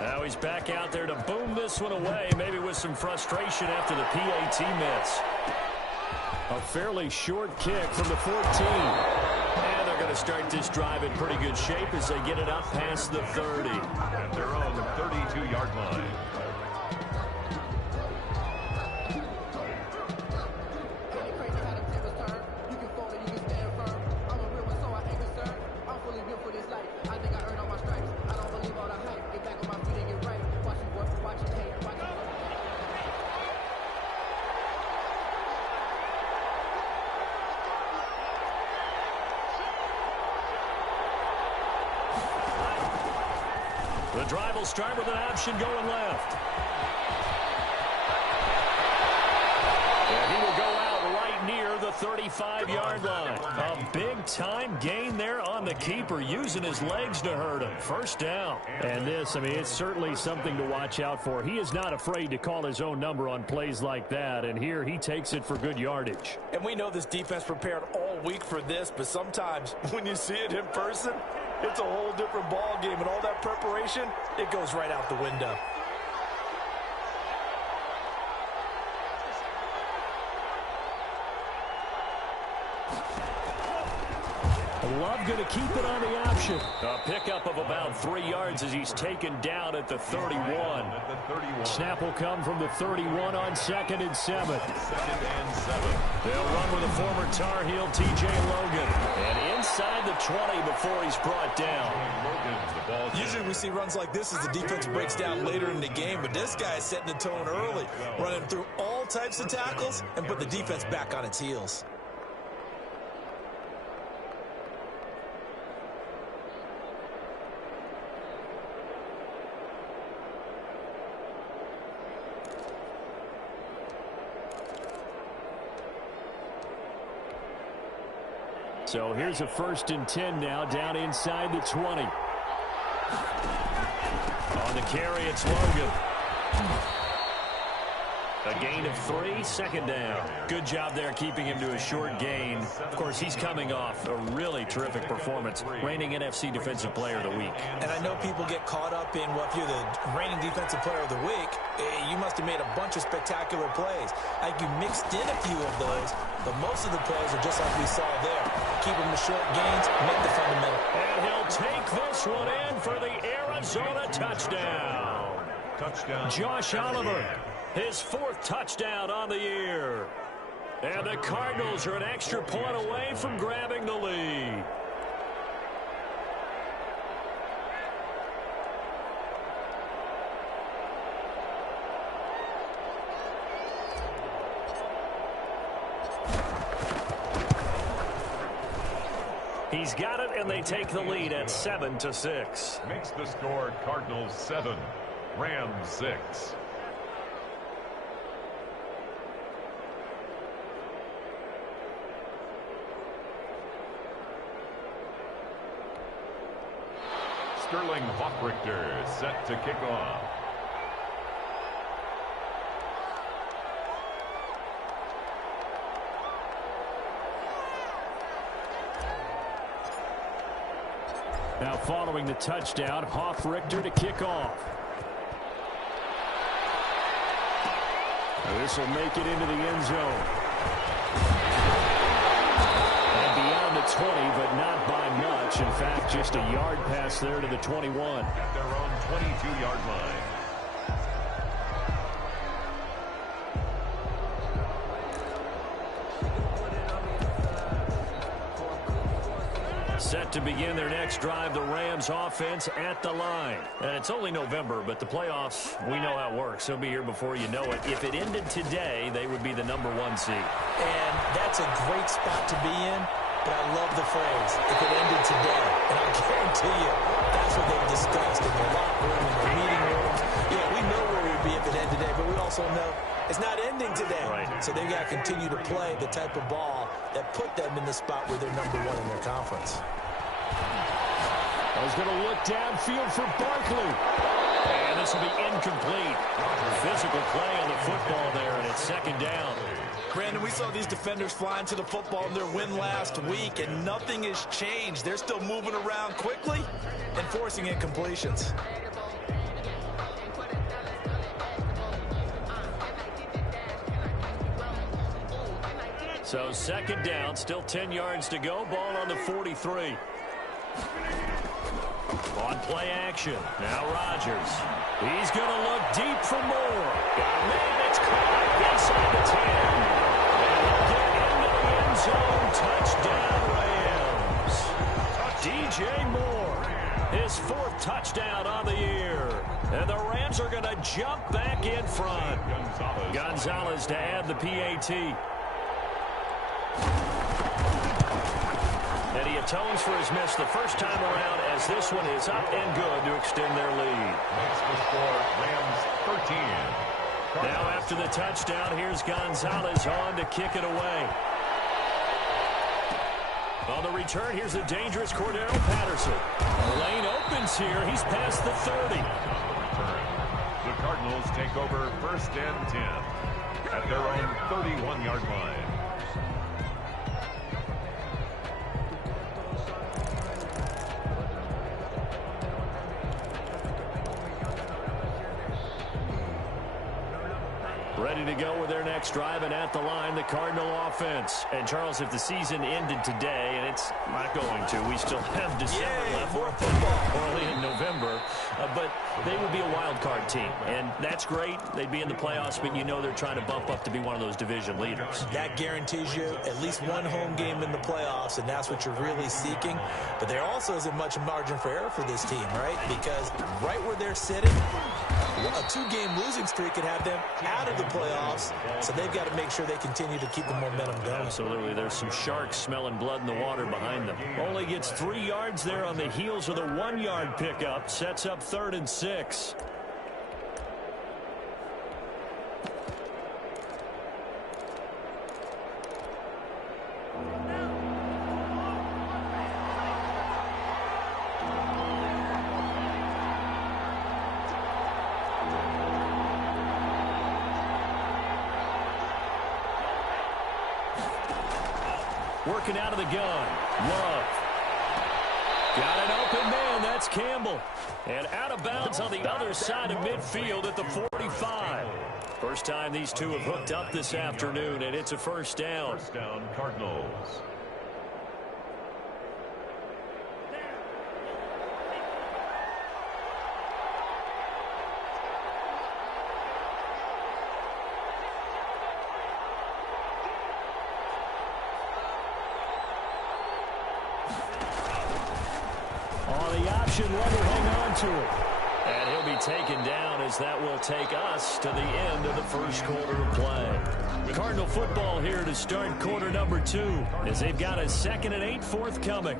Now he's back out there to boom this one away, maybe with some frustration after the PAT miss. A fairly short kick from the 14. And they're going to start this drive in pretty good shape as they get it up past the 30. At their own 32-yard line. The drive will start with an option going left. And he will go out right near the 35-yard line. A big-time gain there on the keeper, using his legs to hurt him. First down. And this, I mean, it's certainly something to watch out for. He is not afraid to call his own number on plays like that, and here he takes it for good yardage. And we know this defense prepared all week for this, but sometimes when you see it in person, it's a whole different ball game, and all that preparation, it goes right out the window. Love going to keep it on the option. A pickup of about 3 yards as he's taken down at the 31. Snap will come from the 31 on 2nd and 7. They'll run with a former Tar Heel, T.J. Logan. And inside the 20 before he's brought down. Usually we see runs like this as the defense breaks down later in the game, but this guy is setting the tone early, running through all types of tackles and put the defense back on its heels. So here's a 1st and 10 now, down inside the 20. On the carry, it's Logan. A gain of 3, 2nd down. Good job there keeping him to a short gain. Of course, he's coming off a really terrific performance, reigning NFC Defensive Player of the Week. And I know people get caught up in, well, if you're the reigning Defensive Player of the Week, you must have made a bunch of spectacular plays. I think you mixed in a few of those, but most of the plays are just like we saw there. Keep them to short gains, make the fundamental. And he'll take this one in for the Arizona touchdown. Touchdown. Josh Oliver, his 4th touchdown on the year. And the Cardinals are an extra point away from grabbing the lead. He's got it, and they take the lead at 7-6. Makes the score Cardinals 7, Rams 6. Sterling Hoffrichter set to kick off. Now following the touchdown, Hoffrichter to kick off. This will make it into the end zone. And beyond the 20, but not by much. In fact, just a yard pass there to the 21. At their own 22-yard line. Set to begin their next drive, the Rams offense at the line. And it's only November, but the playoffs, we know how it works. They'll be here before you know it. If it ended today, they would be the #1 seed. And that's a great spot to be in, but I love the phrase, if it ended today. And I guarantee you, that's what they've discussed in the locker room, in the meeting rooms. Yeah, we know where we'd be if it ended today, but we also know it's not ending today. Right. So they've got to continue to play the type of ball that put them in the spot where they're #1 in their conference. He's going to look downfield for Barkley. And this will be incomplete. Physical play on the football there, and it's 2nd down. Brandon, we saw these defenders flying to the football in their win last week, and nothing has changed. They're still moving around quickly and forcing incompletions. So second down, still 10 yards to go. Ball on the 43. On play action. Now Rodgers. He's going to look deep for more. Got a man that's caught inside the 10. And he'll get into the end zone. Touchdown, Rams. DJ Moore. His 4th touchdown on the year. And the Rams are going to jump back in front. Gonzalez to add the PAT. And he atones for his miss the first time around as this one is up and good to extend their lead. Makes the score Rams 13. Now after the touchdown, here's Gonzalez on to kick it away. On the return, here's the dangerous Cordero Patterson. The lane opens here. He's past the 30. The Cardinals take over 1st and 10 at their own 31-yard line. Ready to go with their next drive, and at the line, the Cardinal offense. And, Charles, if the season ended today, and it's not going to, we still have December left, more football. early in November, but they would be a wild card team, and that's great. They'd be in the playoffs, but you know they're trying to bump up to be one of those division leaders. That guarantees you at least one home game in the playoffs, and that's what you're really seeking. But there also isn't much margin for error for this team, right? Because right where they're sitting, a 2-game losing streak could have them out of the playoffs, so they've got to make sure they continue to keep the momentum going. Absolutely. There's some sharks smelling blood in the water behind them. Only gets 3 yards there on the heels of the 1-yard pickup. Sets up 3rd and 6. Working out of the gun. Love. Got an open man. That's Campbell. And out of bounds on the other side of midfield at the 45. First time these two have hooked up this afternoon, and it's a first down. First down, Cardinals. Level, hang on to it. And he'll be taken down as that will take us to the end of the first quarter of play. Cardinal football here to start quarter number 2 as they've got a 2nd and 8 forthcoming.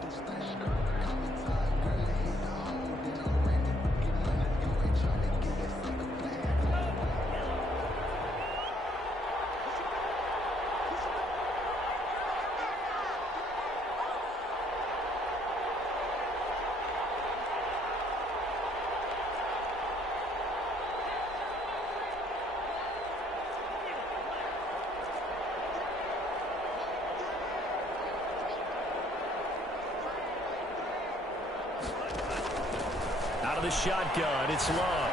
The shotgun, it's Love.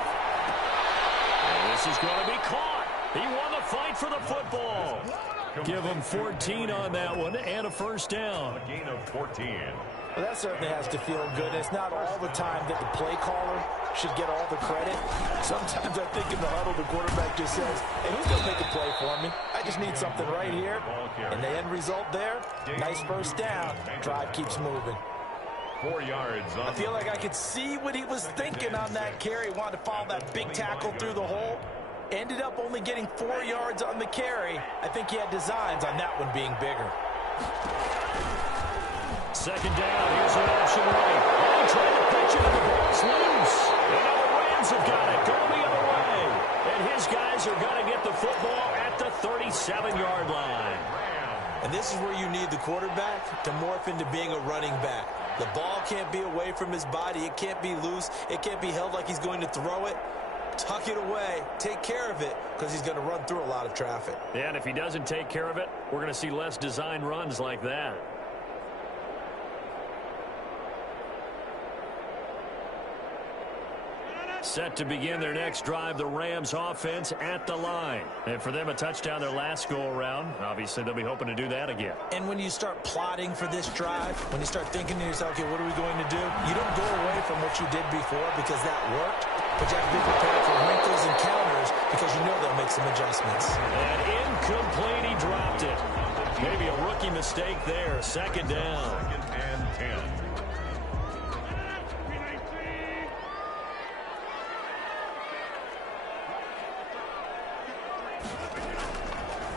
And this is going to be caught. He won the fight for the football. Give him 14 on that one and a first down. A gain of 14. Well, that certainly has to feel good. It's not all the time that the play caller should get all the credit. Sometimes I think in the huddle, the quarterback just says, hey, who's going to make a play for me? I just need something right here. And the end result there, nice first down. Drive keeps moving. 4 yards. I feel like I could see what he was thinking on that carry. Wanted to follow that big tackle through the hole. Ended up only getting 4 yards on the carry. I think he had designs on that one being bigger. Second down. Here's an option right. Oh, trying to pitch it, and the ball's loose. And now the Rams have got it. Going the other way. And his guys are going to get the football at the 37-yard line. And this is where you need the quarterback to morph into being a running back. The ball can't be away from his body. It can't be loose. It can't be held like he's going to throw it. Tuck it away. Take care of it because he's going to run through a lot of traffic. Yeah, and if he doesn't take care of it, we're going to see less design runs like that. Set to begin their next drive, the Rams offense at the line. And for them, a touchdown their last go-around. Obviously, they'll be hoping to do that again. And when you start plotting for this drive, when you start thinking to yourself, okay, what are we going to do? You don't go away from what you did before because that worked, but you have to be prepared for wrinkles and counters because you know they'll make some adjustments. And incomplete, he dropped it. Maybe a rookie mistake there. Second down. Second and 10.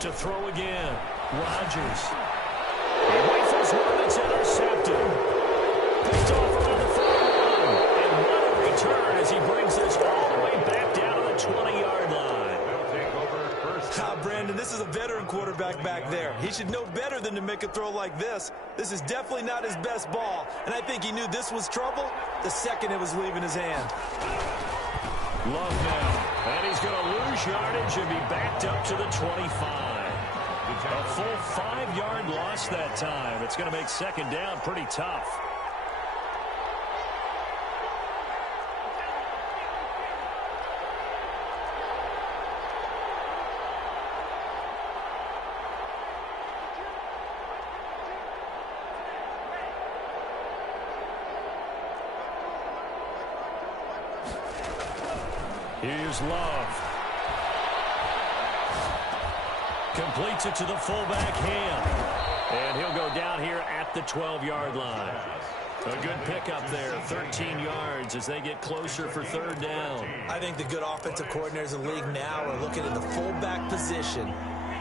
To throw again. Rodgers. He rifles one that's intercepted. Picked off around the 41. And what a return as he brings this all the way back down to the 20-yard line. They'll take over first. Brandon, this is a veteran quarterback back there. He should know better than to make a throw like this. This is definitely not his best ball, and I think he knew this was trouble the second it was leaving his hand. Love now. And he's going to lose yardage and be backed up to the 25. A full 5-yard loss that time. It's going to make second down pretty tough. Here's Love. Completes it to the fullback Ham. And he'll go down here at the 12-yard line. A good pickup there, 13 yards as they get closer for third down. I think the good offensive coordinators in the league now are looking at the fullback position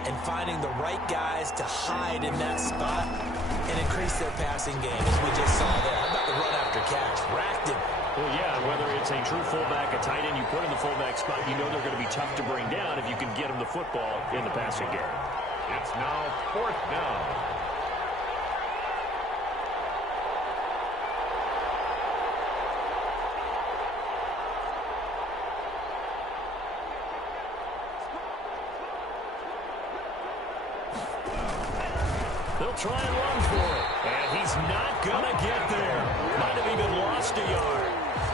and finding the right guys to hide in that spot and increase their passing game, as we just saw there. How about the run after catch? Racked him. Well, yeah, whether it's a true fullback, a tight end you put in the fullback spot, you know they're going to be tough to bring down if you can get them the football in the passing game. It's now fourth down. They'll try and run for it. And he's not going to get there. Might have even lost a yard.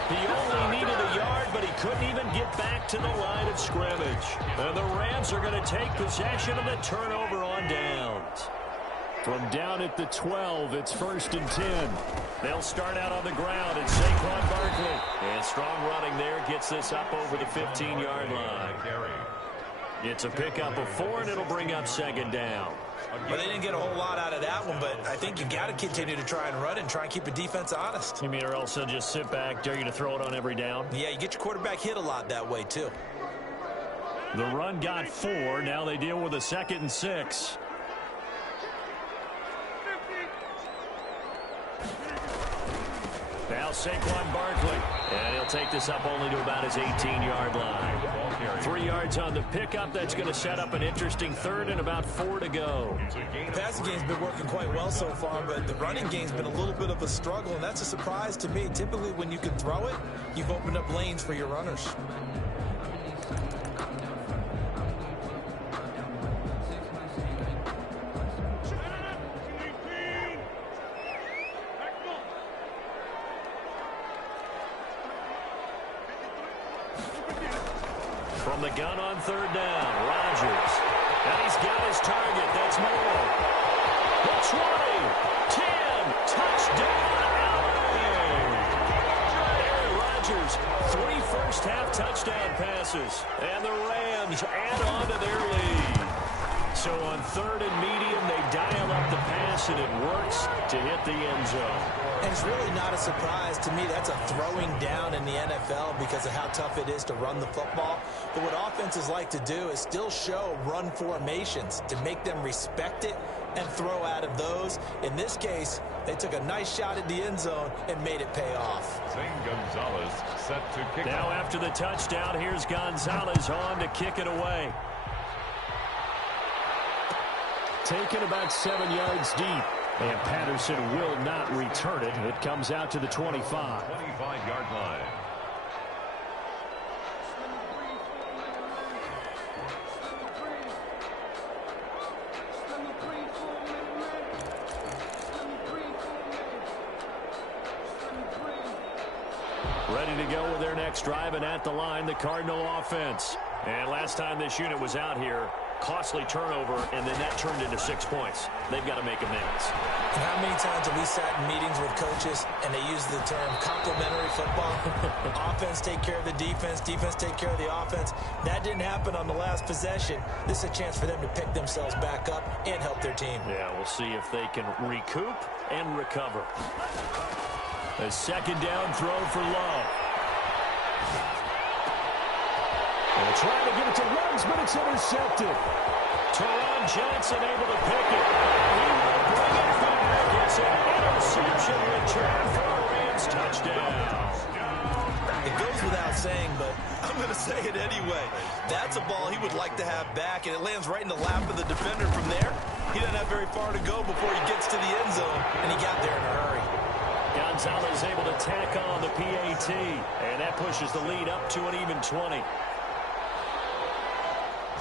He only needed a yard, but he couldn't even get back to the line of scrimmage. And the Rams are going to take possession of the turnover on downs. From down at the 12, it's first and 10. They'll start out on the ground, and Saquon Barkley. And strong running there gets this up over the 15-yard line. It's a pickup of 4, and it'll bring up second down. Well, they didn't get a whole lot out of that one, but I think you got to continue to try and run and try and keep the defense honest. You mean or else they'll just sit back, dare you to throw it on every down? Yeah, you get your quarterback hit a lot that way, too. The run got 4. Now they deal with a 2nd and 6. Now Saquon Barkley. And he'll take this up only to about his 18-yard line. 3 yards on the pickup. That's going to set up an interesting third and about 4 to go. The passing game's been working quite well so far, but the running game's been a little bit of a struggle, and that's a surprise to me. Typically, when you can throw it, you've opened up lanes for your runners. From the gun on third down, Rodgers. And he's got his target. That's Moore. The 20, 10, touchdown, Allen. Aaron Rodgers, 3 first-half touchdown passes. And the Rams add on to their lead. So on third and medium, they dial up the pass, and it works to hit the end zone. And it's really not a surprise to me. That's a throwing down in the NFL because of how tough it is to run the football. But what offenses like to do is still show run formations to make them respect it and throw out of those. In this case, they took a nice shot at the end zone and made it pay off. Zane Gonzalez set to kick. Now after the touchdown, here's Gonzalez on to kick it away. Taken about 7 yards deep. And Patterson will not return it. It comes out to the 25. 25-yard line. Ready to go with their next drive, and at the line, the Cardinal offense. And last time this unit was out here, costly turnover, and then that turned into 6 points. They've got to make amends. And how many times have we sat in meetings with coaches and they use the term complementary football? Offense take care of the defense, defense take care of the offense. That didn't happen on the last possession. This is a chance for them to pick themselves back up and help their team. Yeah, we'll see if they can recoup and recover. A second down throw for Love. They're trying to get it to Woods, but it's intercepted. Teron Johnson able to pick it. He will bring it back. It's an interception return for a Rams touchdown. It goes without saying, but I'm going to say it anyway. That's a ball he would like to have back, and it lands right in the lap of the defender from there. He doesn't have very far to go before he gets to the end zone, and he got there in a hurry. Gonzalez able to tack on the PAT, and that pushes the lead up to an even 20.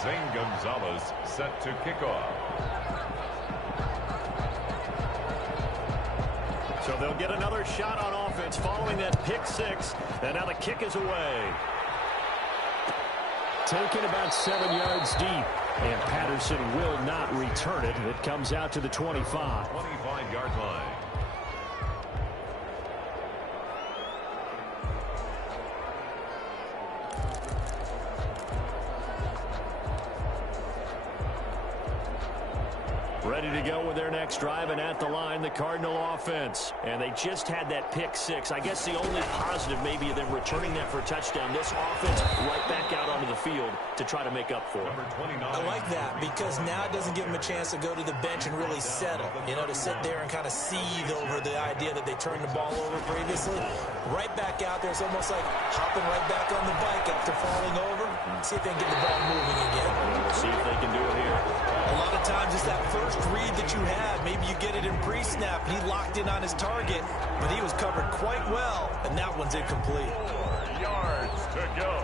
Zane Gonzalez set to kick off. So they'll get another shot on offense following that pick six, and now the kick is away. Taken about 7 yards deep, and Patterson will not return it. It comes out to the 25. 25-yard line. Ready to go with their next drive, and at the line, the Cardinal offense. And they just had that pick six. I guess the only positive maybe of them returning that for a touchdown. This offense right back out onto the field to try to make up for it. I like that because now it doesn't give them a chance to go to the bench and really settle. You know, to sit there and kind of seethe over the idea that they turned the ball over previously. Right back out there. It's almost like hopping right back on the bike after falling over. See if they can get the ball moving again. We'll see if they can do it here. A lot of times it's that first read that you have. Maybe you get it in pre-snap, and he locked in on his target, but he was covered quite well, and that one's incomplete. 4 yards to go.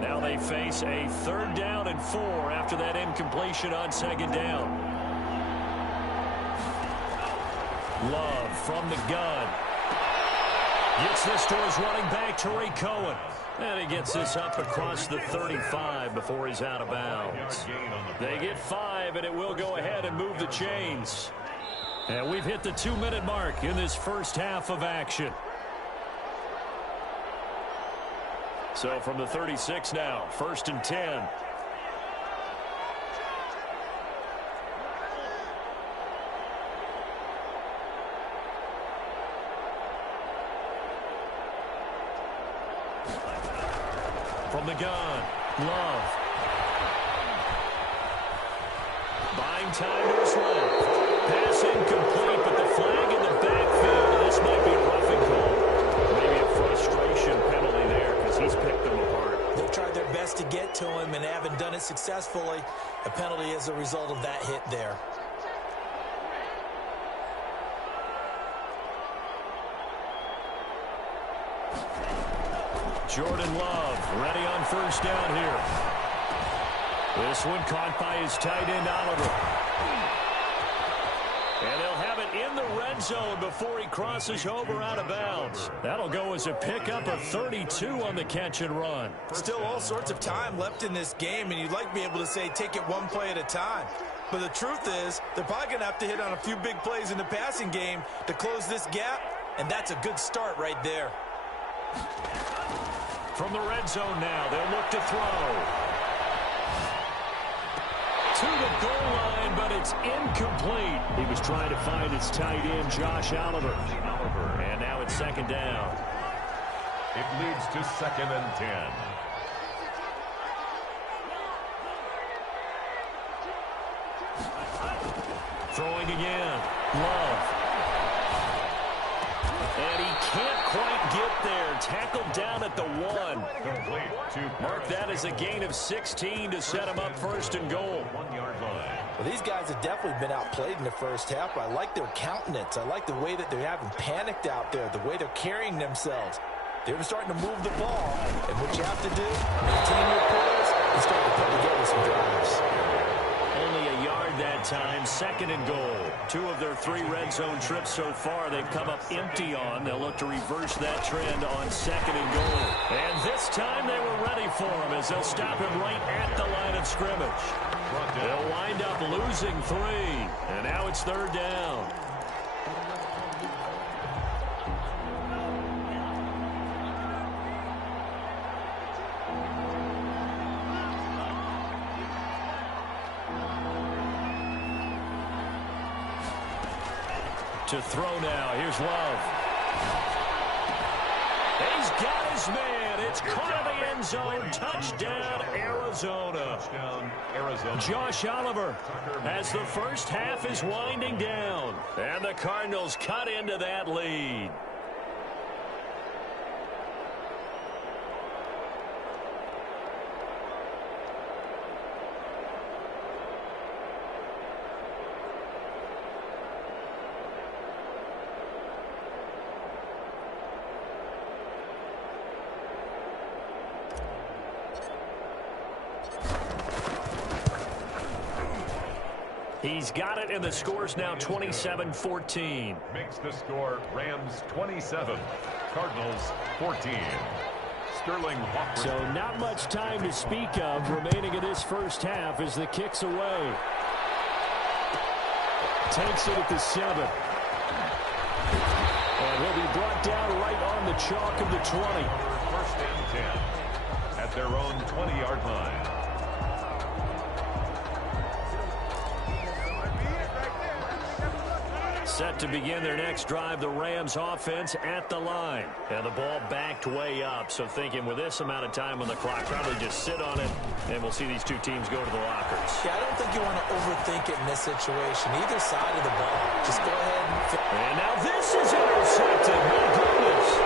Now they face a 3rd down and 4 after that incompletion on 2nd down. Love from the gun. Gets this to his running back, Tariq Cohen. And he gets this up across the 35 before he's out of bounds. They get 5, and it will go ahead and move the chains. And we've hit the 2-minute mark in this first half of action. So from the 36 now, 1st and 10. From the gun, Love. Buying time to his left. Pass incomplete, but the flag in the backfield. This might be a roughing call. Maybe a frustration penalty there because he's picked them apart. They've tried their best to get to him and haven't done it successfully. A penalty is a result of that hit there. Jordan Love ready on 1st down here. This one caught by his tight end, Oliver. And they'll have it in the red zone before he crosses over out of bounds. That'll go as a pickup of 32 on the catch and run. Still all sorts of time left in this game, and you'd like to be able to say take it one play at a time. But the truth is, they're probably going to have to hit on a few big plays in the passing game to close this gap, and that's a good start right there. From the red zone now, they'll look to throw. To the goal line, but it's incomplete. He was trying to find his tight end, Josh Oliver. And now it's 2nd down. It leads to 2nd and 10. Throwing again. Love. And he can't quite get there. Tackled down at the 1. Mark that as a gain of 16 to set him up 1st and goal. 1-yard line. Well, these guys have definitely been outplayed in the first half. I like their countenance. I like the way that they haven't panicked out there, the way they're carrying themselves. They're starting to move the ball. And what you have to do, maintain your poise and start to put together some drives. Only a yard that time, 2nd and goal. 2 of their 3 red zone trips so far they've come up empty on. They'll look to reverse that trend on 2nd and goal. And this time they were ready for him as they'll stop him right at the line of scrimmage. They'll wind up losing 3, and now it's 3rd down. To throw now. Here's Love. He's got his man. It's caught in the end zone. Touchdown, Arizona. Touchdown, Arizona. Josh Oliver as the first half is winding down. And the Cardinals cut into that lead. He's got it, and the score's now 27-14. Makes the score Rams 27, Cardinals 14. Sterling Hawkins. So not much time to speak of remaining in this first half as the kick's away. Takes it at the 7. And he'll be brought down right on the chalk of the 20. 1st and 10 at their own 20-yard line. Set to begin their next drive, the Rams offense at the line. And the ball backed way up, so thinking with this amount of time on the clock, probably just sit on it, and we'll see these 2 teams go to the lockers. Yeah, I don't think you want to overthink it in this situation. Either side of the ball. Just go ahead and now this is intercepted. My goodness.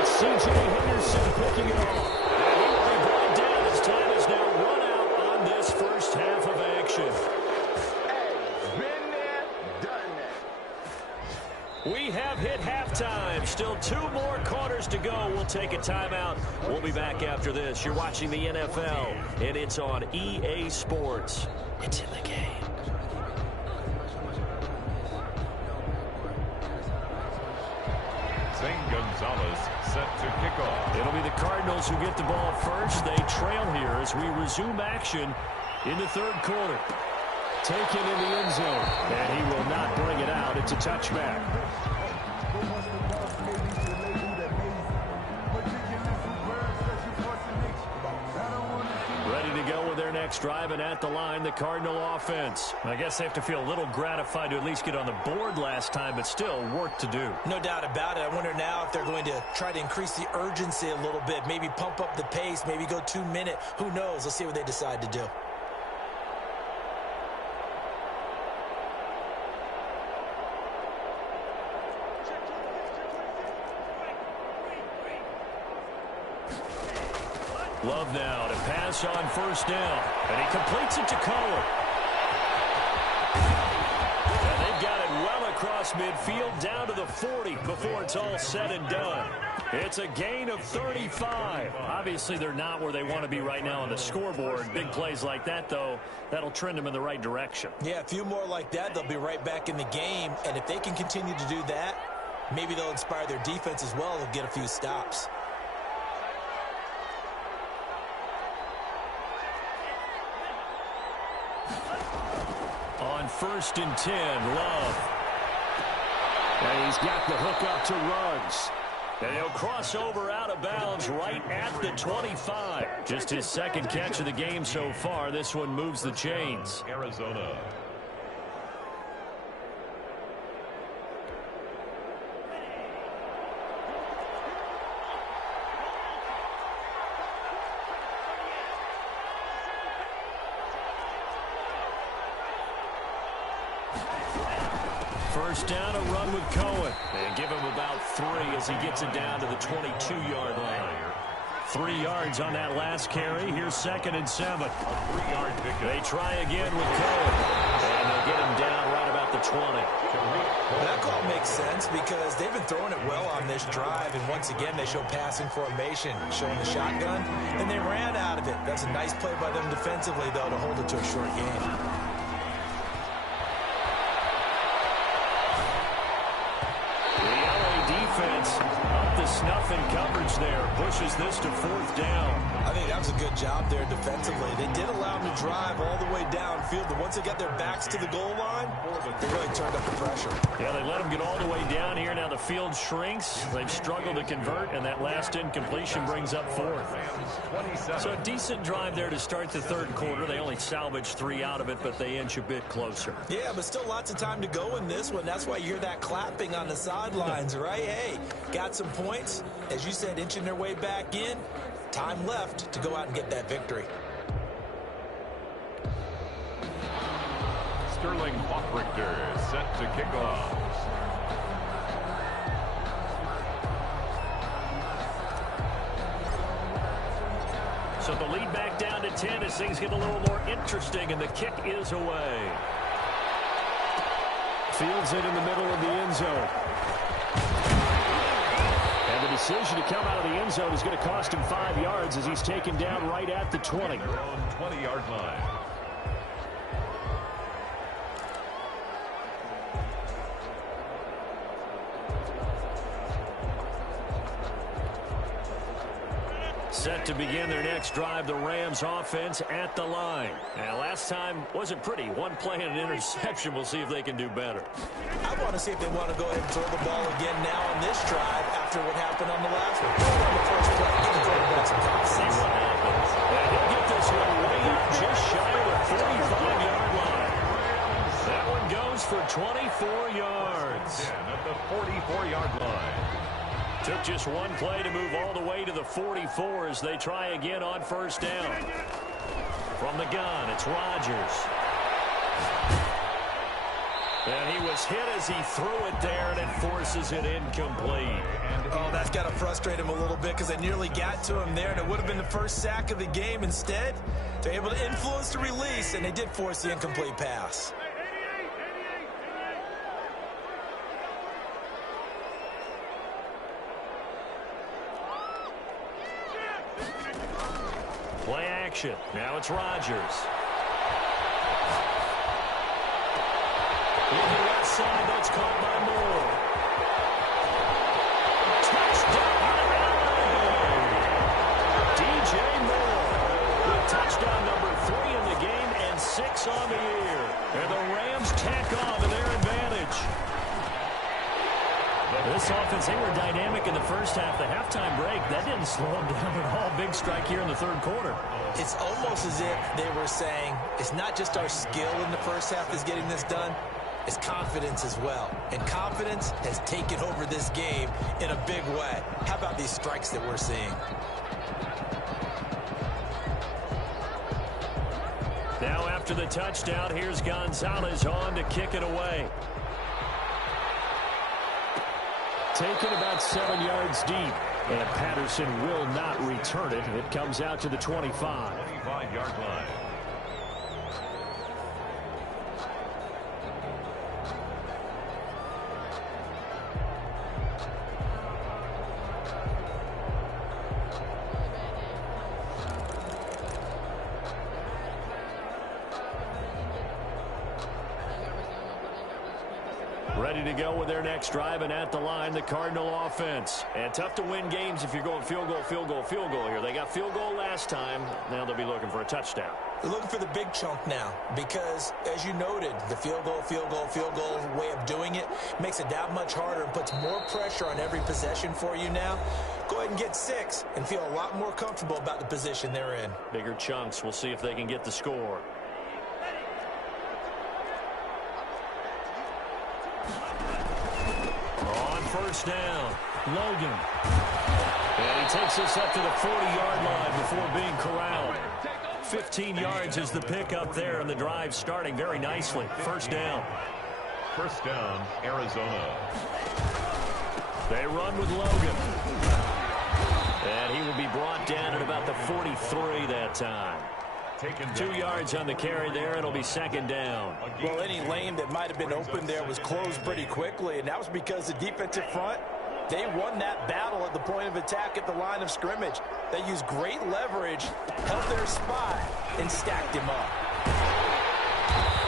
It's C.J. Henderson picking it off. And he will be brought down as time is now run out on this first half of action. We have hit halftime. Still 2 more quarters to go. We'll take a timeout. We'll be back after this. You're watching the NFL, and it's on EA Sports. It's in the game. Zane Gonzalez set to kick off. It'll be the Cardinals who get the ball first. They trail here as we resume action in the 3rd quarter. Taken in the end zone, and he will not bring it out. It's a touchback. Ready to go with their next drive, and at the line, the Cardinal offense. I guess they have to feel a little gratified to at least get on the board last time, but still work to do. No doubt about it. I wonder now if they're going to try to increase the urgency a little bit, maybe pump up the pace, maybe go 2-minute. Who knows? Let's see what they decide to do. Love now to pass on 1st down, and he completes it to Cohen. And they've got it well across midfield down to the 40 before it's all said and done. It's a gain of 35. Obviously, they're not where they want to be right now on the scoreboard. Big plays like that, though, that'll trend them in the right direction. Yeah, a few more like that, they'll be right back in the game. And if they can continue to do that, maybe they'll inspire their defense as well. They'll get a few stops. On 1st and 10, Love. And he's got the hook up to Ruggs. And he'll cross over out of bounds right at the 25. Just his 2nd catch of the game so far. This one moves the chains. Arizona. First down, a run with Cohen. And give him about 3 as he gets it down to the 22-yard line. 3 yards on that last carry. Here's 2nd and 7. A 3-yard pickup. They try again with Cohen. And they'll get him down right about the 20. That call makes sense because they've been throwing it well on this drive, and once again they show passing formation, showing the shotgun, and they ran out of it. That's a nice play by them defensively, though, to hold it to a short game. The LA defense up to snuff in coverage there, pushes this to 4th down. I think that was a good job there defensively. They did allow them to drive all the way downfield, but once they got their backs to the goal line, they really turned up the pressure. Yeah, they let them get all the way down here. Now the field shrinks. They've struggled to convert, and that last incompletion brings up 4th. So a decent drive there to start the 3rd quarter. They only salvaged 3 out of it, but they inch a bit closer. Yeah, but still lots of time to go in this one. That's why you hear that clapping on the sidelines, right? Hey, got some points. As you said, inching their way back in. Time left to go out and get that victory. Sterling Hoffrichter set to kick off. So the lead back down to 10 as things get a little more interesting, and the kick is away. Fields it in the middle of the end zone. And the decision to come out of the end zone is going to cost him 5 yards as he's taken down right at the 20. Their own 20-yard line. Set to begin their next drive, the Rams offense at the line. Now, last time wasn't pretty. One play and an interception. We'll see if they can do better. I want to see if they want to go ahead and throw the ball again now on this drive after what happened on the last one. On the first play, give the quarterback some confidence. See what happens. And he'll get this one way out just shy of the 45-yard line. That one goes for 24 yards. At the 44-yard line. Took just one play to move all the way to the 44 as they try again on 1st down. From the gun, it's Rodgers. And he was hit as he threw it there, and it forces it incomplete. Oh, that's got to frustrate him a little bit because they nearly got to him there, and it would have been the first sack of the game. Instead, they're able to influence the release, and they did force the incomplete pass. Play action. Now it's Rodgers. In the left side, that's caught by Moore. Touchdown! DJ Moore with touchdown number 3 in the game and 6 on the year. And the Rams tack on to their advantage. This offense, they were dynamic in the first half. The halftime break, that didn't slow them down at all. Big strike here in the 3rd quarter. It's almost as if they were saying, it's not just our skill in the first half that's getting this done, it's confidence as well. And confidence has taken over this game in a big way. How about these strikes that we're seeing? Now after the touchdown, here's Gonzalez on to kick it away. Taken about 7 yards deep. And Patterson will not return it. It comes out to the 25. 25-yard line. Ready to go with their next drive, and at the line, the Cardinal offense. And tough to win games if you're going field goal, field goal, field goal here. They got field goal last time. Now they'll be looking for a touchdown. They're looking for the big chunk now because, as you noted, the field goal way of doing it makes it that much harder and puts more pressure on every possession for you now. Go ahead and get 6 and feel a lot more comfortable about the position they're in. Bigger chunks. We'll see if they can get the score. On 1st down, Logan. And he takes us up to the 40-yard line before being corralled. 15 yards is the pickup there, and the drive starting very nicely. 1st down. 1st down, Arizona. They run with Logan. And he will be brought down at about the 43 that time. taken 2 yards on the carry there. It'll be second down. Well, any lane that might have been open there was closed pretty quickly, and that was because the defensive front, they won that battle at the point of attack at the line of scrimmage. They used great leverage, held their spot, and stacked him up.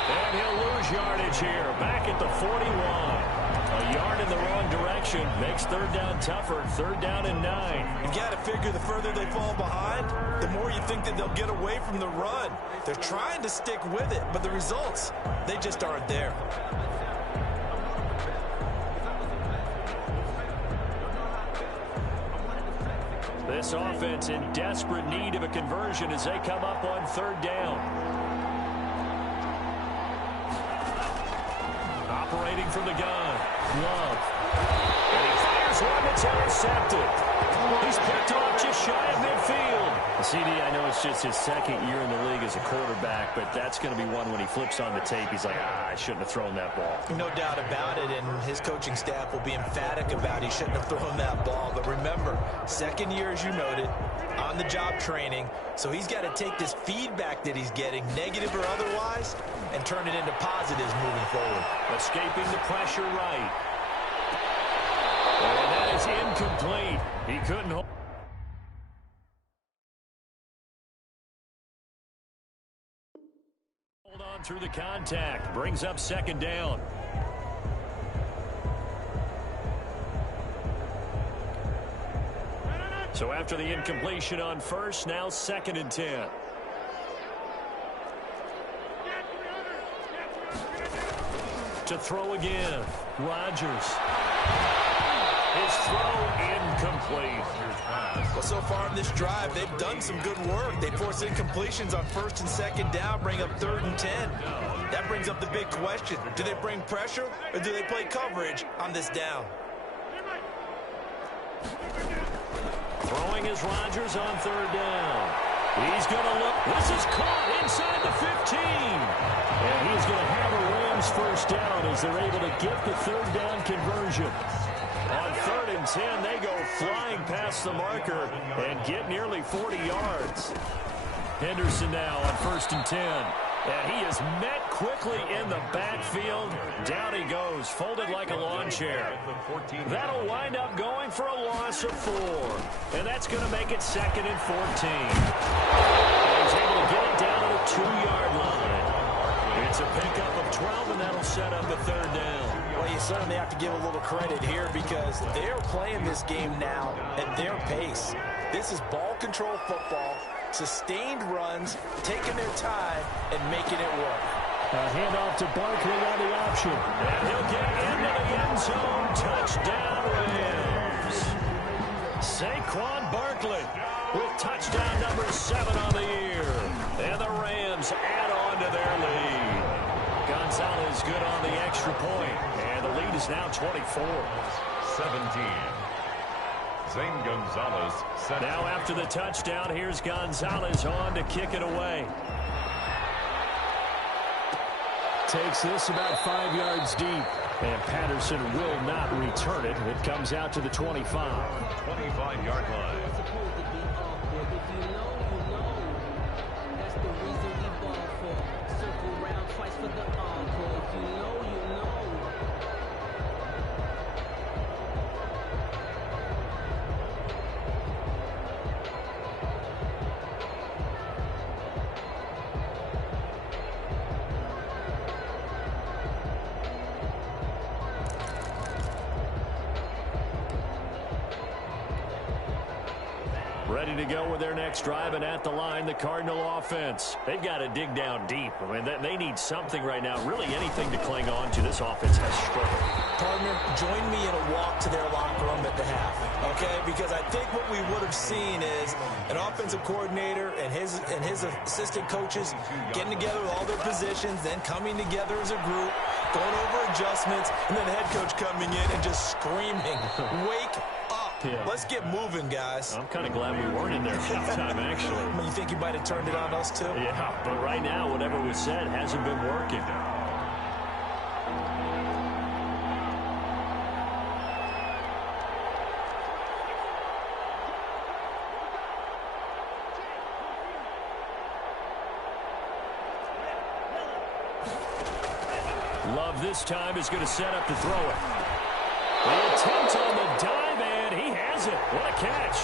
And he'll lose yardage here, back at the 41. A yard in the wrong direction makes third down tougher. Third down and 9. You've got to figure the further they fall behind, the more you think that they'll get away from the run. They're trying to stick with it, but the results, they just aren't there. This offense in desperate need of a conversion as they come up on third down. Operating from the gun. Love. And he fires one that's intercepted. He's picked off just shy of midfield. CD, I know it's just his second year in the league as a quarterback, but that's going to be one when he flips on the tape. He's like, I shouldn't have thrown that ball. No doubt about it, and his coaching staff will be emphatic about he shouldn't have thrown that ball. But remember, second year, as you noted, on-the-job training, so he's got to take this feedback that he's getting, negative or otherwise, and turn it into positives moving forward. Escaping the pressure right. And that is incomplete. He couldn't hold on through the contact. Brings up second down. So after the incompletion on first, now second and 10. To throw again, Rodgers. His throw incomplete. Well, so far in this drive, they've done some good work. They force incompletions on first and second down, bring up third and 10. That brings up the big question. Do they bring pressure or do they play coverage on this down? Throwing is Rodgers on third down. He's going to look. This is caught inside the 15. And he's going to have a Rams first down as they're able to get the third down conversion. On third and 10, they go flying past the marker and get nearly 40 yards. Henderson now on first and 10. And he is met quickly in the backfield. Down he goes, folded like a lawn chair. That'll wind up going for a loss of 4. And that's going to make it second and 14. And he's able to get it down to the 2-yard line. It's a pickup of 12, and that'll set up a third down. Well, you certainly have to give a little credit here because they're playing this game now at their pace. This is ball control football, sustained runs, taking their time, and making it work. A handoff to Barkley on the option. And he'll get into the end zone. Touchdown, Rams. Saquon Barkley with touchdown number 7 on the year. And the Rams add on to their lead. Gonzalez good on the extra point. And the lead is now 24. 17. Zane Gonzalez. Now after the touchdown, here's Gonzalez on to kick it away. Takes this about 5 yards deep. And Patterson will not return it. It comes out to the 25. 25-yard line. Ready to go with their next drive, and at the line, the Cardinal offense. They've got to dig down deep. I mean, they need something right now, really anything to cling on to. This offense has struggled. Partner, join me in a walk to their locker room at the half, okay? Because I think what we would have seen is an offensive coordinator and his assistant coaches getting together with all their positions, then coming together as a group, going over adjustments, and then the head coach coming in and just screaming, wake up. Yeah. Let's get moving, guys. I'm kind of glad we weren't in there halftime, actually. I mean, you think you might have turned it on us, too? Yeah, but right now, whatever was said hasn't been working. Love this time is going to set up to throw it. The attempt on the dive, and he has it. What a catch.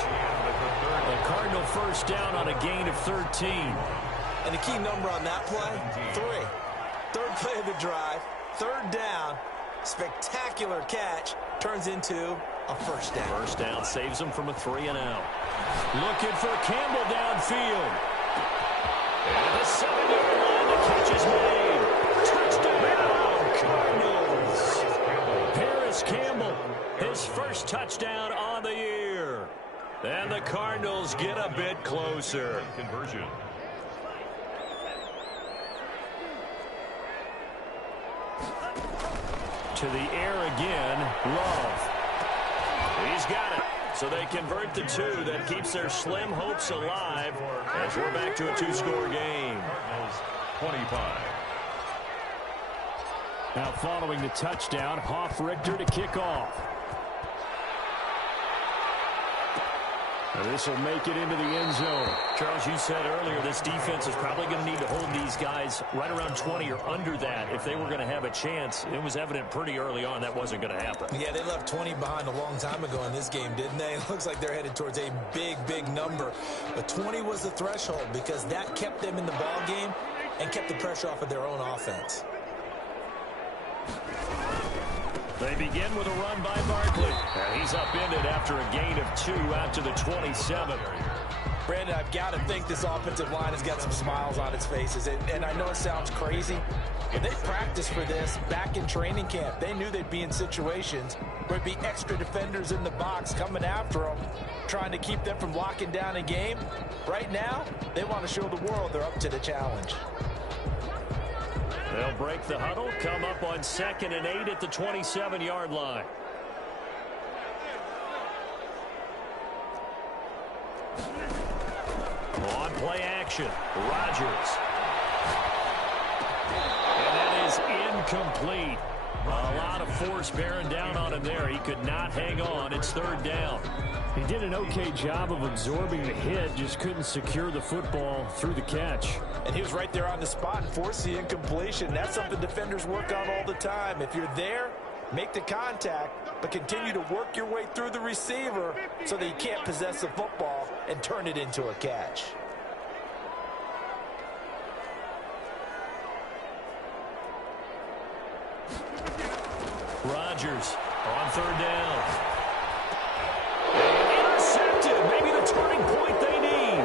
The Cardinal first down on a gain of 13. And the key number on that play, 3. Third play of the drive, third down, spectacular catch, turns into a first down. First down saves him from a 3-and-out. Looking for Campbell downfield. And the 7-yard line, the catch is made. Touchdown, Cardinals. Paris Campbell, his first touchdown on the year. And the Cardinals get a bit closer. Conversion. To the air again, Love. He's got it. So they convert the 2. That keeps their slim hopes alive as we're back to a 2-score game. Cardinals 25. Now following the touchdown, Hoff-Richter to kick off. Now this will make it into the end zone. Charles, you said earlier this defense is probably going to need to hold these guys right around 20 or under that if they were going to have a chance. It was evident pretty early on that wasn't going to happen. Yeah, they left 20 behind a long time ago in this game, didn't they? It looks like they're headed towards a big, big number. But 20 was the threshold because that kept them in the ball game and kept the pressure off of their own offense. They begin with a run by Barkley. And he's upended after a gain of 2 out to the 27. Brandon, I've got to think this offensive line has got some smiles on its faces. And I know it sounds crazy, but they practiced for this back in training camp. They knew they'd be in situations where there'd be extra defenders in the box coming after them, trying to keep them from locking down a game. Right now, they want to show the world they're up to the challenge. They'll break the huddle, come up on 2nd and 8 at the 27-yard line. On play action, Rodgers. And that is incomplete. A lot of force bearing down on him there. He could not hang on. It's 3rd down. He did an okay job of absorbing the hit, just couldn't secure the football through the catch. And he was right there on the spot and forced the incompletion. That's something defenders work on all the time. If you're there, make the contact, but continue to work your way through the receiver so that you can't possess the football and turn it into a catch. Rodgers on 3rd down. Intercepted. Maybe the turning point they need.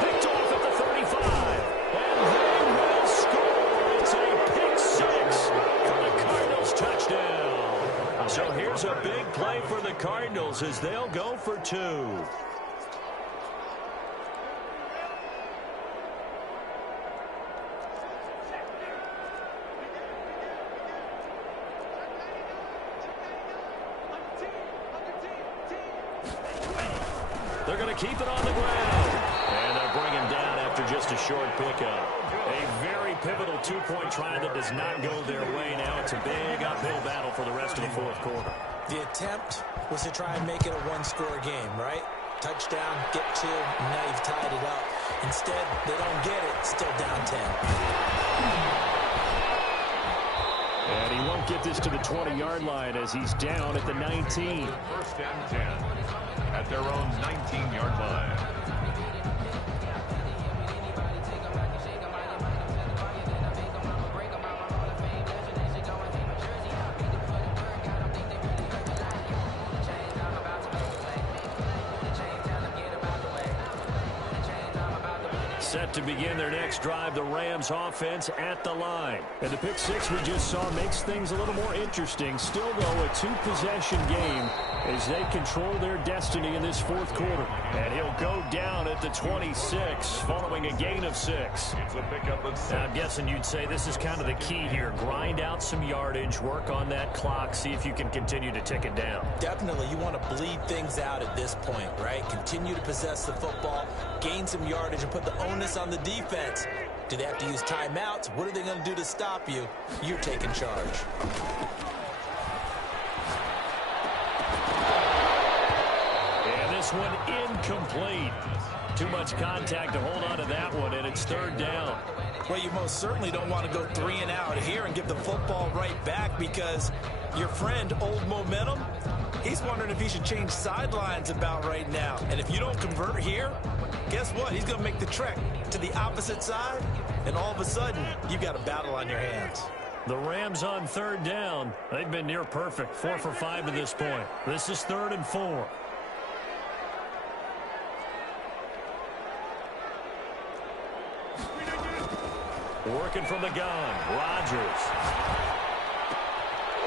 Picked off at the 35. And they will score. It's a pick 6 for the Cardinals touchdown. So here's a big play for the Cardinals as they'll go for 2. They're going to keep it on the ground. And they'll bring him down after just a short pickup. A very pivotal 2-point try that does not go their way. Now it's a big uphill battle for the rest of the 4th quarter. The attempt was to try and make it a 1-score game, right? Touchdown, get 2, and now you've tied it up. Instead, they don't get it, still down 10. And he won't get this to the 20-yard line as he's down at the 19. 1st and 10 at their own 19-yard line. Set to begin their next drive, the Rams offense at the line. And the pick 6 we just saw makes things a little more interesting. Still, though, a 2-possession game as they control their destiny in this 4th quarter. And he'll go down at the 26 following a gain of 6. It's a pickup of 6. Now, I'm guessing you'd say this is kind of the key here. Grind out some yardage, work on that clock, see if you can continue to tick it down. Definitely, you want to bleed things out at this point, right? Continue to possess the football, gain some yardage, and put the onus on the defense. Do they have to use timeouts? What are they going to do to stop you? You're taking charge. And this one incomplete. Too much contact to hold on to that one, and it's third down. Well, you most certainly don't want to go 3 and out here and give the football right back, because your friend, Old Momentum, he's wondering if he should change sidelines about right now. And if you don't convert here, guess what? He's going to make the trek to the opposite side, and all of a sudden, you've got a battle on your hands. The Rams on third down. They've been near perfect, 4 for 5 to this point. This is 3rd and 4. Working from the gun, Rodgers.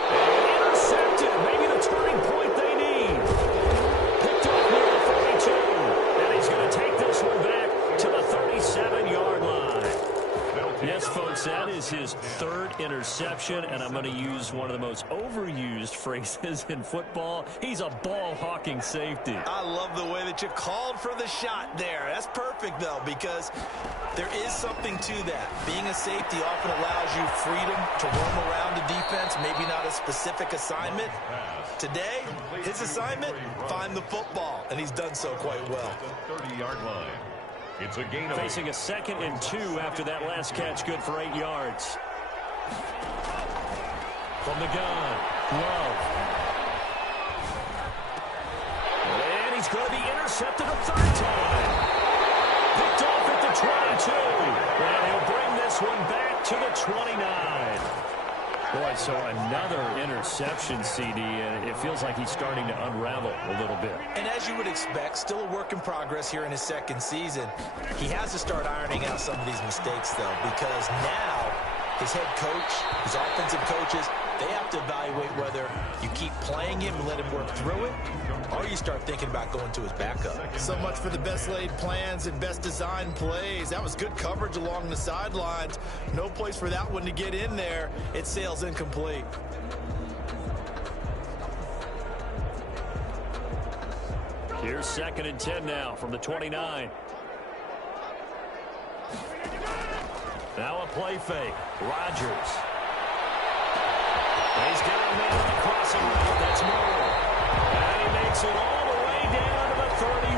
Intercepted, maybe the turning point they need. Picked off near the 42, and he's going to take this one back to the 37-yard line. Yes, folks, that is his 3rd interception, and I'm going to use one of the most overused phrases in football. He's a ball-hawking safety. I love the way that you called for the shot there. That's perfect, though, because there is something to that. Being a safety often allows you freedom to roam around the defense, maybe not a specific assignment. Today, his assignment, find the football, and he's done so quite well. 30-yard line. It's a gain of Facing a 2nd and 2 after that last catch, good for 8 yards. From the gun, Love. And he's going to be intercepted a 3rd time. Picked off at the 22. And he'll bring this one back to the 29. Boy, so another interception, CD, and it feels like he's starting to unravel a little bit. And as you would expect, still a work in progress here in his 2nd season. He has to start ironing out some of these mistakes, though, because now his head coach, his offensive coaches, they have to evaluate whether you keep playing him and let him work through it, or you start thinking about going to his backup. So much for the best laid plans and best designed plays. That was good coverage along the sidelines. No place for that one to get in there. It sails incomplete. Here's 2nd and 10 now from the 29. Now a play fake. Rodgers. He's got a man on the crossing route. That's Moore. And he makes it all the way down to the 31.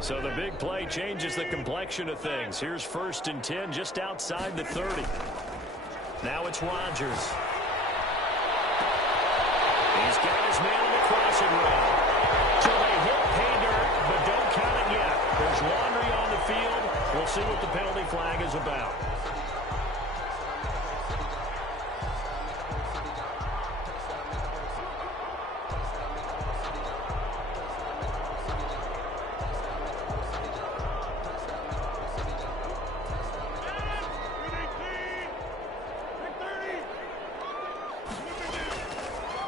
So the big play changes the complexion of things. Here's 1st and 10 just outside the 30. Now it's Rodgers. He's got his man on the crossing route. So they hit pay dirt, but don't count it yet. There's laundry on the field. We'll see what the penalty flag is about.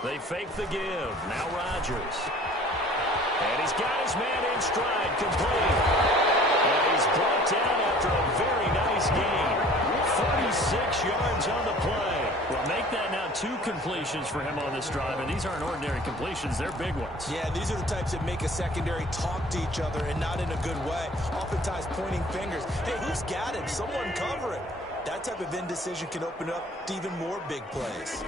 They fake the give. Now Rodgers. And he's got his man in stride, complete. And he's brought down after a very nice gain. 36 yards on the play. Well, make that now 2 completions for him on this drive, and these aren't ordinary completions. They're big ones. Yeah, these are the types that make a secondary talk to each other, and not in a good way. Oftentimes pointing fingers. Hey, who's got him? Someone cover it. That type of indecision can open up to even more big plays.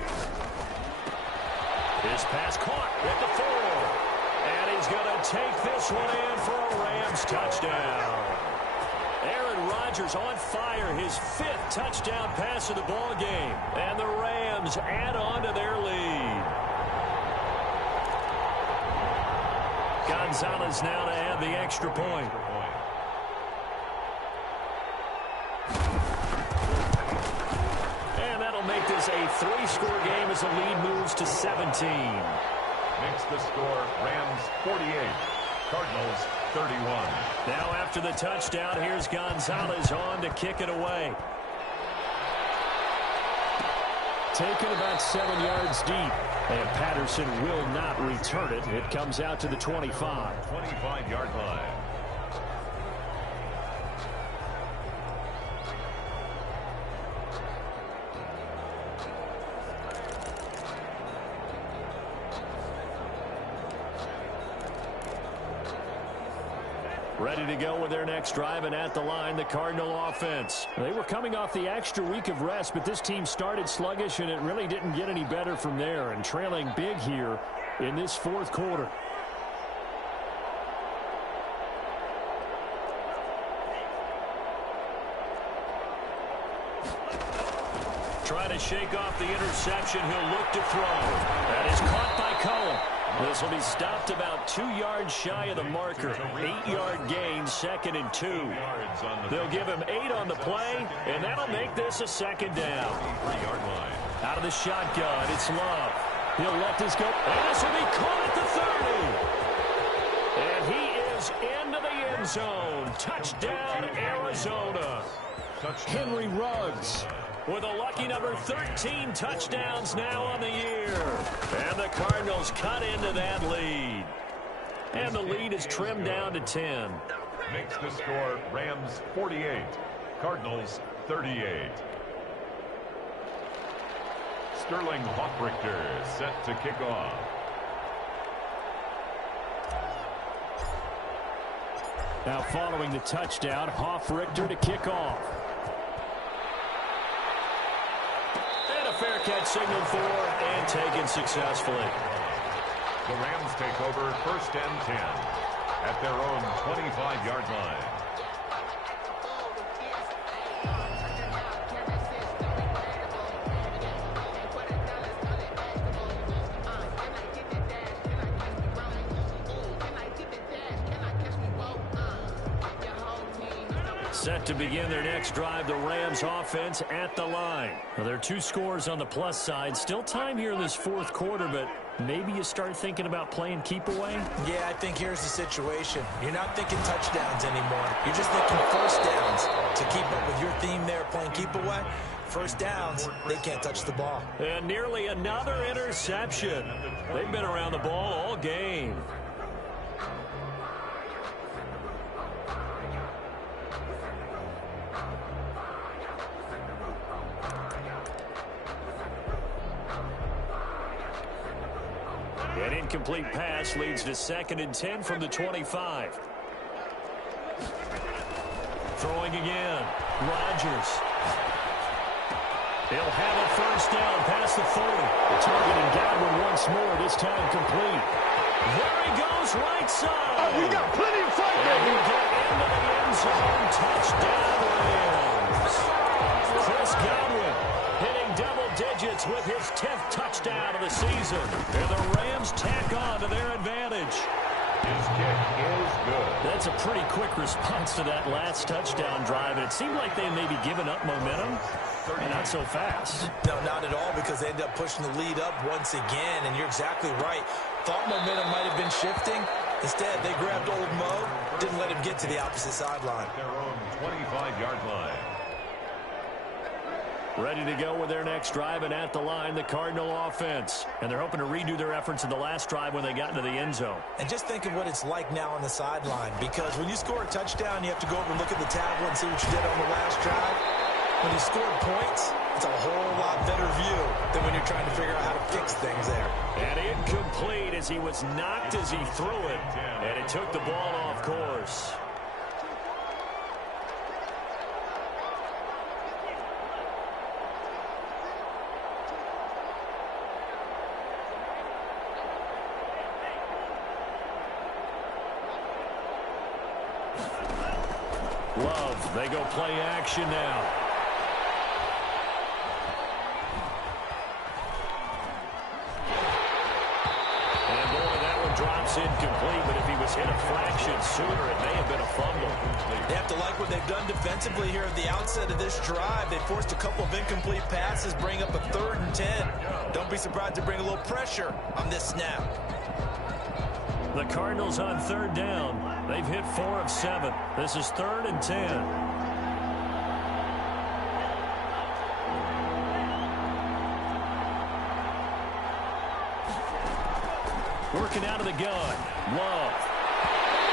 His pass caught at the 4. And he's going to take this one in for a Rams touchdown. Aaron Rodgers on fire, his 5th touchdown pass of the ball game. And the Rams add on to their lead. Gonzalez now to add the extra point. And that'll make this a 3-score game as the lead moves to 17. Makes the score Rams 48, Cardinals 31. Now after the touchdown, here's Gonzalez on to kick it away. Taken about 7 yards deep, and Patterson will not return it. It comes out to the 25. 25-yard line. Ready to go with their next drive, and at the line, the Cardinal offense. They were coming off the extra week of rest, but this team started sluggish, and it really didn't get any better from there, and trailing big here in this fourth quarter. Trying to shake off the interception. He'll look to throw. That is caught by Cohen. This will be stopped about 2 yards shy of the marker. 8-yard gain, 2nd and 2. They'll give him 8 on the play, and that'll make this a second down. Out of the shotgun, it's Love. He'll let this go. And this will be caught at the 30. And he is into the end zone. Touchdown, Arizona. Henry Ruggs with a lucky number 13 touchdowns now on the year. And the Cardinals cut into that lead. And the lead is trimmed down to 10. Makes the score Rams 48, Cardinals 38. Sterling Hoffrichter set to kick off. Now following the touchdown, Hoffrichter to kick off. Fair catch signaled for and taken successfully. The Rams take over 1st and 10 at their own 25-yard line. Set to begin their next drive, the Rams offense at the line. Well, there are 2 scores on the plus side. Still time here in this fourth quarter, but maybe you start thinking about playing keep away? Yeah, I think here's the situation. You're not thinking touchdowns anymore. You're just thinking first downs. To keep up with your theme there, playing keep away, first downs, they can't touch the ball. And nearly another interception. They've been around the ball all game. An incomplete pass leads to 2nd and 10 from the 25. Throwing again. Rodgers. He'll have a first down past the 30. Targeting Godwin once more, this time complete. There he goes, right side. Oh, we got plenty of fight, baby. And we get into the end zone. Touchdown, Rams. Chris Godwin hitting double digits with his 10th touchdown of the season. And the Rams tack on to their advantage. His kick is good. That's a pretty quick response to that last touchdown drive. And it seemed like they may be giving up momentum. And not so fast. No, not at all, because they end up pushing the lead up once again. And you're exactly right. Thought momentum might have been shifting. Instead, they grabbed old Mo, didn't let him get to the opposite sideline. Their own 25-yard line. Ready to go with their next drive, and at the line, the Cardinal offense. And they're hoping to redo their efforts in the last drive when they got into the end zone. And just think of what it's like now on the sideline, because when you score a touchdown, you have to go over and look at the tablet and see what you did on the last drive. When you scored points, it's a whole lot better view than when you're trying to figure out how to fix things there. And incomplete as he was knocked as he threw it. And it took the ball off course. Love, they go play action now. Drops incomplete, but if he was hit a fraction sooner, it may have been a fumble. They have to like what they've done defensively here at the outset of this drive. They forced a couple of incomplete passes, bring up a 3rd and 10. Don't be surprised to bring a little pressure on this snap. The Cardinals on 3rd down. They've hit 4 of 7. This is 3rd and 10. Working out of the gun. Love.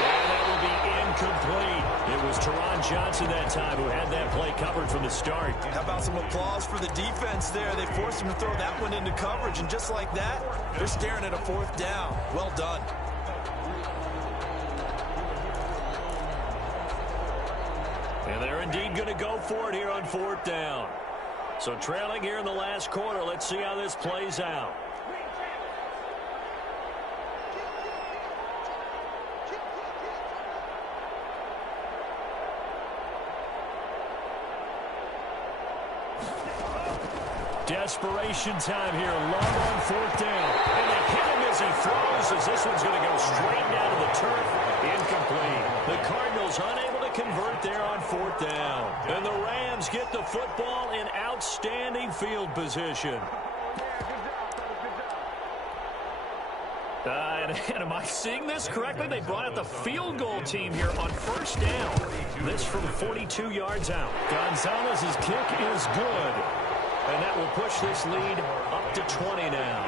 And that will be incomplete. It was Teron Johnson that time who had that play covered from the start. How about some applause for the defense there? They forced him to throw that one into coverage, and just like that, they're staring at a 4th down. Well done. And they're indeed going to go for it here on 4th down. So trailing here in the last quarter. Let's see how this plays out. Desperation time here. Long on 4th down. And they hit him as he throws, as this one's going to go straight down to the turf. Incomplete. The Cardinals unable to convert there on 4th down. And the Rams get the football in outstanding field position. And am I seeing this correctly? They brought out the field goal team here on 1st down. This from 42 yards out. Gonzalez's kick is good. And that will push this lead up to 20 now.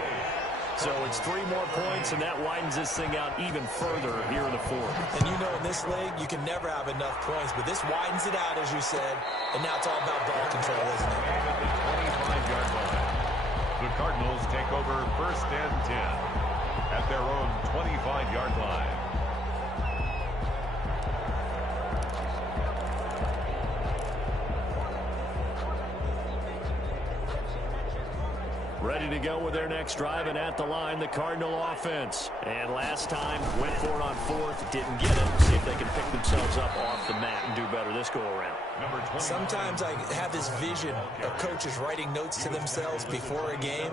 So it's 3 more points, and that widens this thing out even further here in the 4th. And you know, in this league, you can never have enough points, but this widens it out, as you said, and now it's all about ball control, isn't it? At the 25-yard line, the Cardinals take over 1st and 10 at their own 25-yard line. Ready to go with their next drive, and at the line, the Cardinal offense. And last time, went for it on 4th, didn't get it. See if they can pick themselves up off the mat and do better this go-around. Sometimes I have this vision of coaches writing notes to themselves before a game,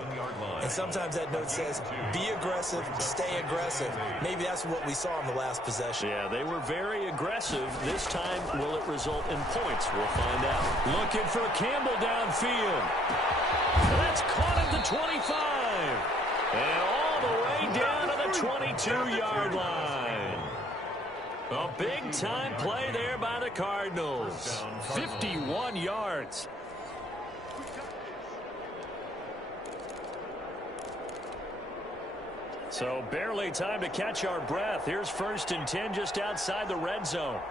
and sometimes that note says, be aggressive, stay aggressive. Maybe that's what we saw in the last possession. Yeah, they were very aggressive. This time, will it result in points? We'll find out. Looking for Campbell downfield. That's caught at the 25. And all the way down to the 22-yard line. A big-time play there by the Cardinals. 51 yards. So barely time to catch our breath. Here's 1st and 10 just outside the red zone.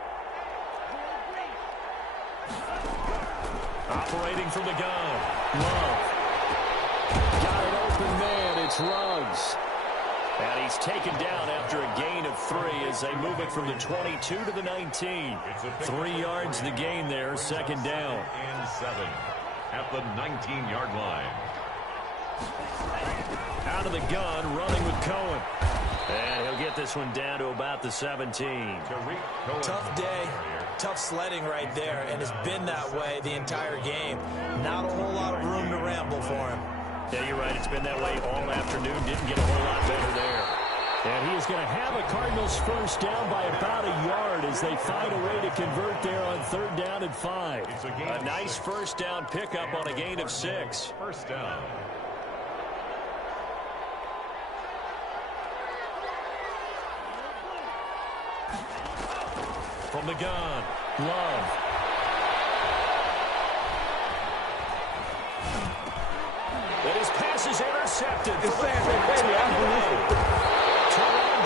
Operating from the gun. Love. Got an open man. It's Ruggs. And he's taken down after a gain of 3 as they move it from the 22 to the 19. 3 yards the gain there, 2nd down. And 7 at the 19-yard line. Out of the gun, running with Cohen. And he'll get this one down to about the 17. Tough day, tough sledding right there, and it's been that way the entire game. Not a whole lot of room to ramble for him. Yeah, you're right. It's been that way all afternoon. Didn't get a whole lot better there. And he is going to have a Cardinals 1st down by about a yard as they find a way to convert there on 3rd down and 5. A nice 1st down pickup on a gain of 6. 1st down. From the gun, Love. And his pass is intercepted. Teron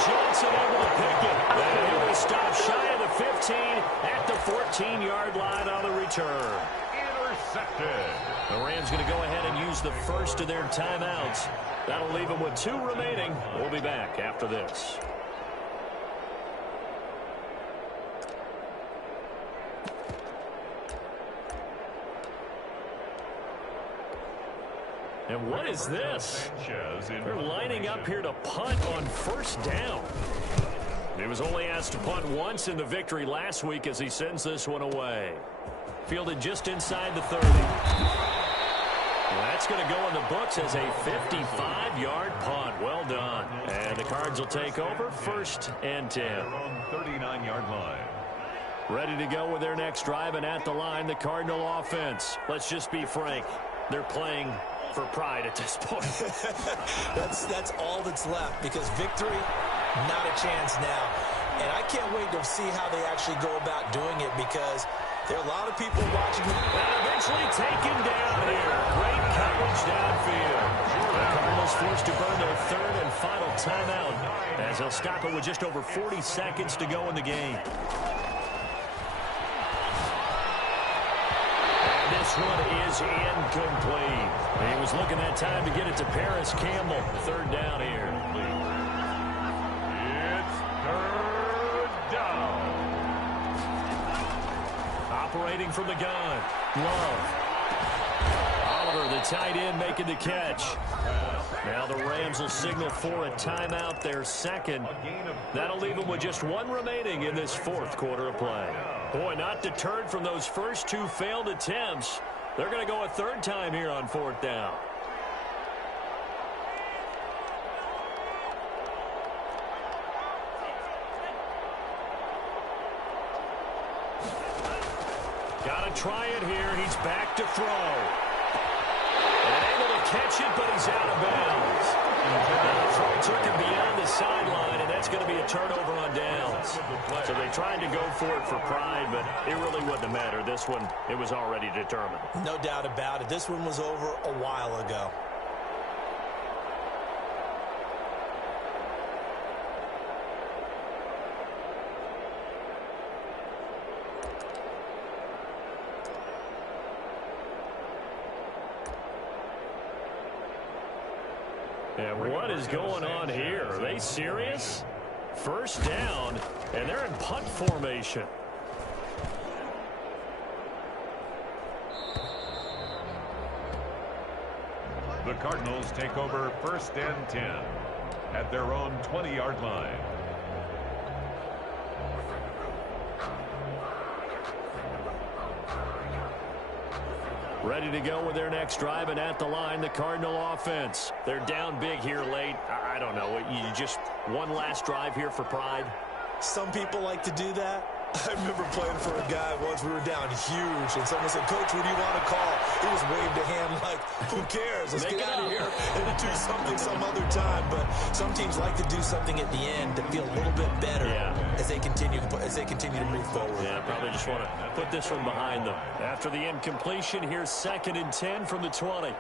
Johnson able to pick it. And he will stop shy of the 15 at the 14-yard line on the return. Intercepted. The Rams going to go ahead and use the first of their timeouts. That'll leave them with 2 remaining. We'll be back after this. And what is this? They're lining up here to punt on 1st down. He was only asked to punt once in the victory last week as he sends this one away. Fielded just inside the 30. Well, that's going to go in the books as a 55-yard punt. Well done. And the Cards will take over 1st and 10. 39-yard line. Ready to go with their next drive, and at the line, the Cardinal offense. Let's just be frank. They're playing for pride at this point. That's all that's left, because victory, not a chance now. And I can't wait to see how they actually go about doing it, because there are a lot of people watching. And eventually taken down here. Great coverage downfield. The Cardinals forced to burn their 3rd and final timeout as they'll stop it with just over 40 seconds to go in the game. This one is incomplete. He was looking that time to get it to Paris Campbell. 3rd down here. It's 3rd down. Operating from the gun. Love. Oliver, the tight end, making the catch. Now the Rams will signal for a timeout, their second. That'll leave them with just one remaining in this fourth quarter of play. Boy, not deterred from those first two failed attempts. They're going to go a third time here on fourth down. Got to try it here. He's back to throw. And able to catch it, but he's out of bounds. The throw took him beyond the sideline, and that's going to be a turnover on downs. So they tried to go for it for pride, but it really wouldn't have mattered. This one, it was already determined. No doubt about it. This one was over a while ago. And what is going on here? Are they serious? First down, and they're in punt formation. The Cardinals take over first and 10 at their own 20-yard line. Ready to go with their next drive, and at the line, the Cardinal offense. They're down big here late. I don't know. You just one last drive here for pride? Some people like to do that. I remember playing for a guy once. We were down huge, and someone said, "Coach, what do you want to call?" He just waved a hand like, "Who cares? Let's get out of here and do something some other time." But some teams like to do something at the end to feel a little bit better as they continue to move forward. Yeah, probably just want to put this one behind them. After the incompletion, here's 2nd and 10 from the 20.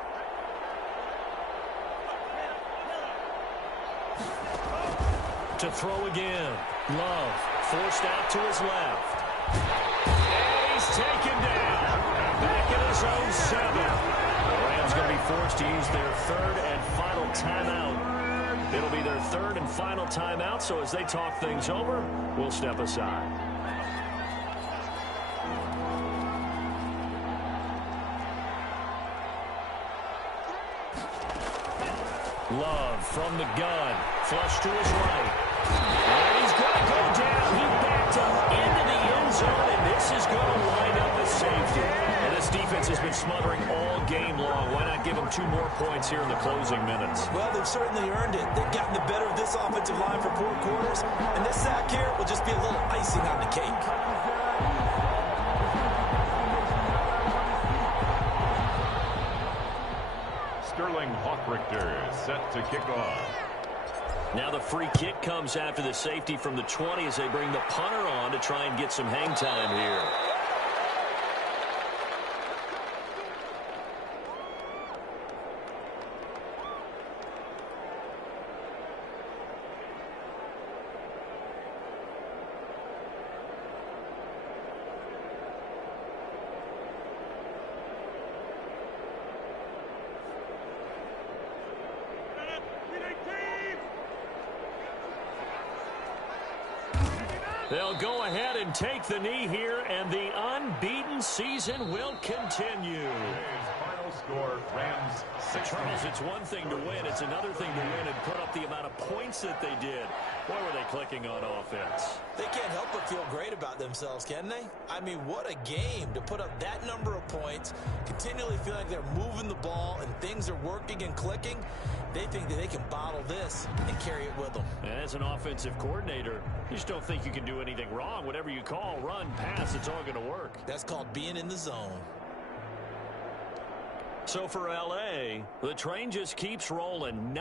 To throw again. Love forced out to his left. And he's taken down. Back in his own 7. The Rams going to be forced to use their third and final timeout. It'll be their third and final timeout, so as they talk things over, we'll step aside. Love from the gun. Flush to his right. And he's going to go down. He backed up into the end zone, and this is going to wind up a safety. And this defense has been smothering all game long. Why not give them 2 more points here in the closing minutes? Well, they've certainly earned it. They've gotten the better of this offensive line for 4 quarters, and this sack here will just be a little icing on the cake. Sterling Hawkrichter set to kick off. Now the free kick comes after the safety from the 20 as they bring the punter on to try and get some hang time here. They'll go ahead and take the knee here, and the unbeaten season will continue. Final score, Rams 6. Charles, it's one thing to win. It's another thing to win and put up the amount of points that they did. Boy, were they clicking on offense. They can't help but feel great about themselves, can they? I mean, what a game to put up that number of points, continually feel like they're moving the ball and things are working and clicking. They think that they can bottle this and carry it with them. And as an offensive coordinator, you just don't think you can do anything wrong. Whatever you call, run, pass, it's all going to work. That's called being in the zone. So for L.A., the train just keeps rolling.